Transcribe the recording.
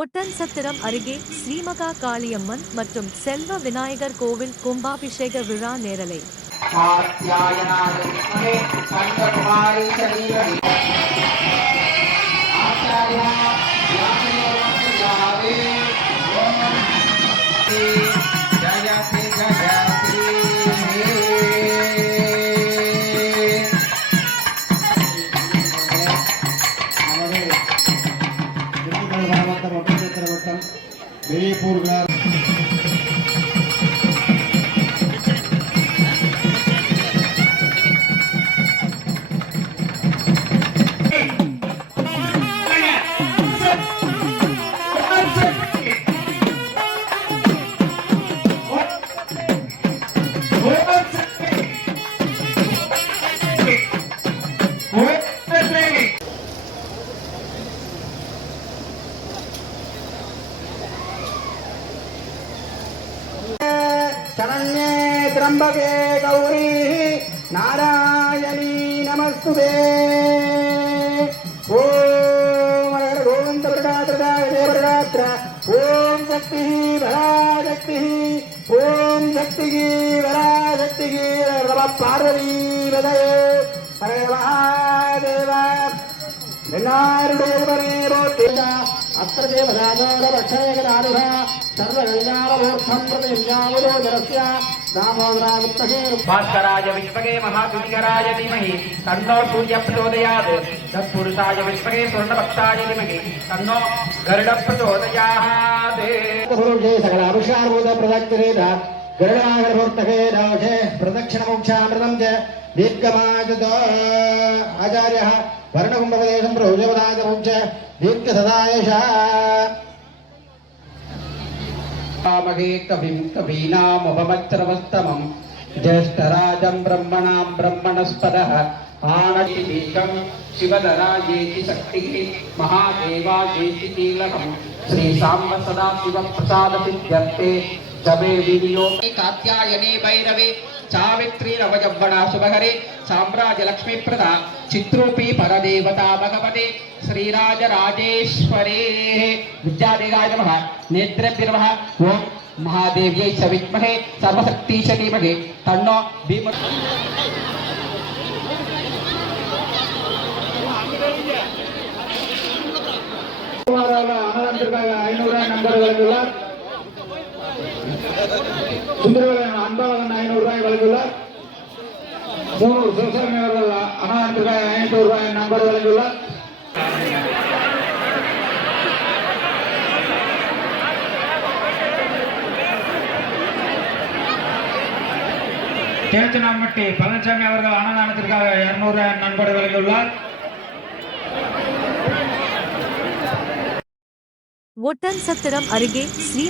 ஒட்டன்சத்திரம் அருகே ஸ்ரீமகா காளியம்மன் மற்றும் செல்வ விநாயகர் கோவில் கும்பாபிஷேக விழா நேரலை. शरण्ये त्र्यंबके गौरी नारायणी नमस्तुते। ओम गोविंद वरदात्र ओम शक्ति वराशक्ति ओम शक्ति वराशक्ति पार्वती वदये हरे महादेव भास्कराय विश्वके महादिगराय धीमहि तन्नो सूर्य प्रचोदयात् तत्पुरुषाय विश्वके स्वर्णभक्ताय धीमहि तन्नो गरुड प्रचोदयात् प्रदक्षिणमोक्षामृतं च दीर्घमाजतो आचार्यः वर्णकुम्भवदेशं प्रभुजवदायमुञ्च दीर्घसदायशः महे कविं कवीनामुपमच्चरवस्तमं ज्येष्ठराजं ब्रह्मणां ब्रह्मणस्पदः आनतिदीकं शिवधरायेति शक्तिः महादेवायेति कीलकं श्रीसाम्ब सदा शिवप्रसादसिद्ध्यर्थे जपे वीर्यो कात्यायने भैरवे सावित्री नवयौवना शुभहरे साम्राज्य लक्ष्मी प्रदा चित्रूपी परदेवता भगवते श्रीराजराजेश्वरे विद्यादेवाय नमः नेत्रेभ्यः ओम महादेव्यै च विद्महे सर्वशक्ति च धीमहि तन्नो भीम சுந்தரவன் அன்பாளன் 500 ரூபாய் வழங்கியுள்ளார். மூணூர் சிவசாமி அவர்கள் அனாந்திரகாய் 500 ரூபாய் நம்பர் வழங்கியுள்ளார். தேர்ச்சனாம்பட்டி பழனிசாமி அவர்கள் அன்னதானத்திற்காக 200 ரூபாய் நண்பர் வழங்கியுள்ளார். ஒட்டன்சத்திரம் அருகே ஸ்ரீ